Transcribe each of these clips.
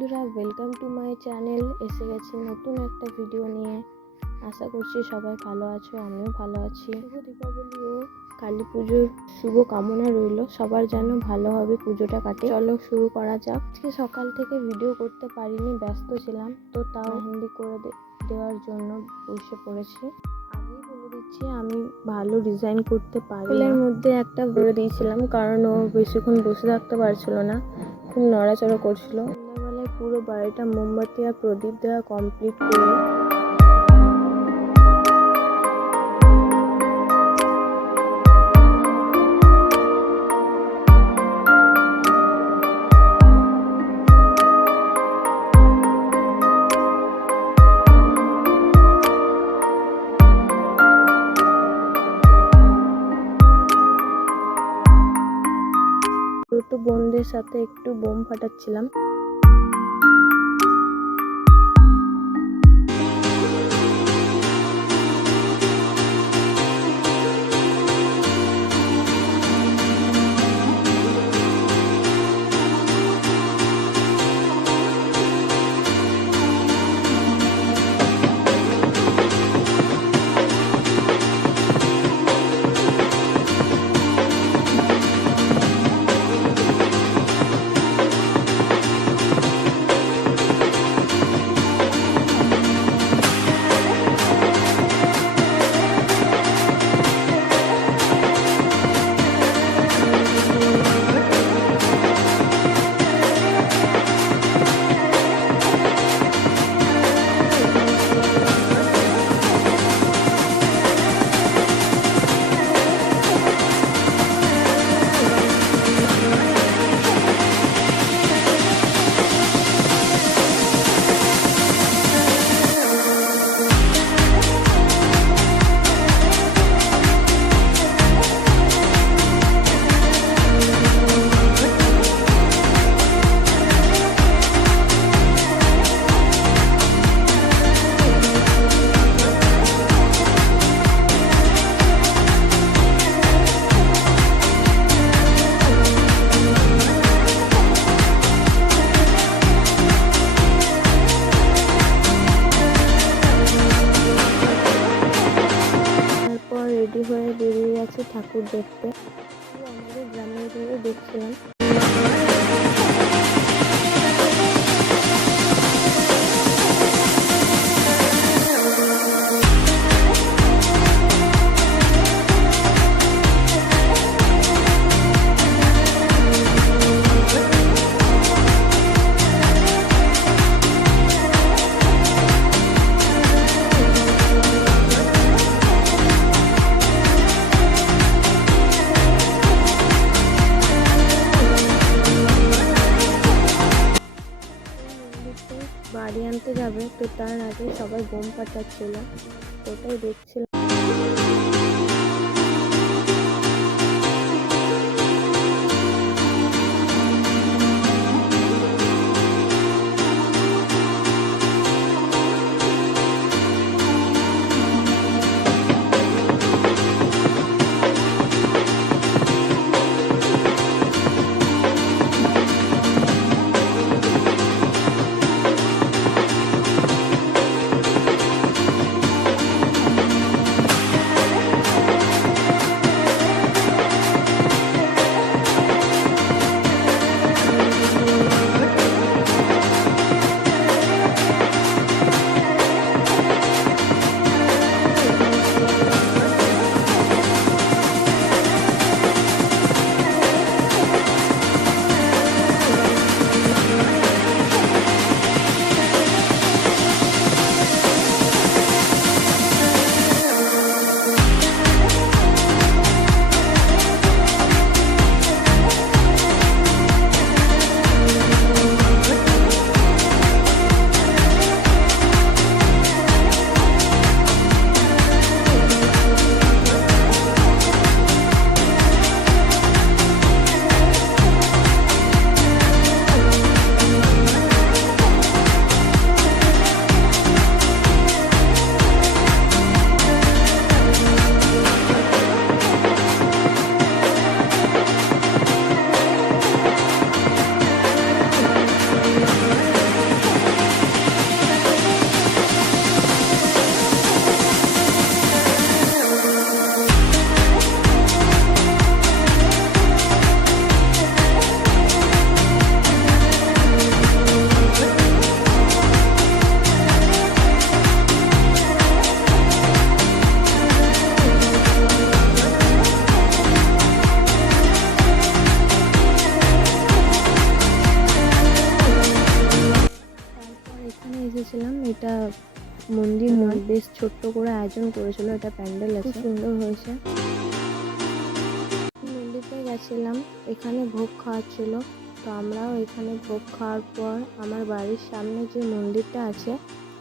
বন্ধুরা, welcome to my channel. এসে গেছি নতুন একটা ভিডিও নিয়ে। আশা করছি সবাই ভালো আছো, আমিও ভালো আছি। শুভ দীপাবলি ও কালী পুজোর শুভ কামনা রইল, সবার যেন ভালোভাবে পুজোটা কাটে। চলো শুরু করা যাক। আজকে সকাল থেকে ভিডিও করতে পারিনি, ব্যস্ত ছিলাম, তো তাও মেহেন্দি করে দেওয়ার জন্য বসে পড়েছি। আগেই বলে দিচ্ছি, আমি ভালো ডিজাইন করতে পারি। ফুলের মধ্যে একটা বলে দিয়েছিলাম, কারণ ও বেশিক্ষণ বসে থাকতে পারছিল না, খুব নড়াচড়া করছিল। সন্ধ্যাবেলায় পুরো বাড়িটা মোমবাতি আর প্রদীপ দেওয়া কমপ্লিট করে ছোট বোনদের সাথে একটু বোম ফাটাচ্ছিলাম। রেডি হয়ে বেরিয়ে গেছে ঠাকুর দেখতে। আমাদের গ্রামের দিকে দেখছিলাম। বাড়ি আনতে যাবে, তো তার আগে সবাই বোম ফাটাচ্ছিল, ওটাই দেখছিলাম। গেছিলাম। এটা মন্দির নয়, বেশ ছোট্ট করে আয়োজন করেছিল, এটা প্যান্ডেল আছে, খুব সুন্দর হয়েছে। মন্দিরতে গেছিলাম, এখানে ভোগ খাওয়াচ্ছিল, তো আমরাও এখানে ভোগ খাওয়ার পর আমার বাড়ির সামনে যে মন্দিরটা আছে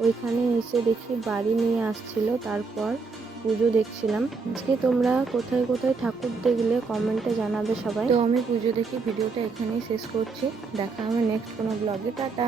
ওইখানে এসে দেখি বাড়ি নিয়ে আসছিল, তারপর পুজো দেখছিলাম। আজকে তোমরা কোথায় কোথায় ঠাকুর দেখলে কমেন্টে জানাবে সবাই। তো আমি পুজো দেখি ভিডিওটা এখানেই শেষ করছি, দেখা হবে নেক্সট কোনো ব্লগে। টাটা।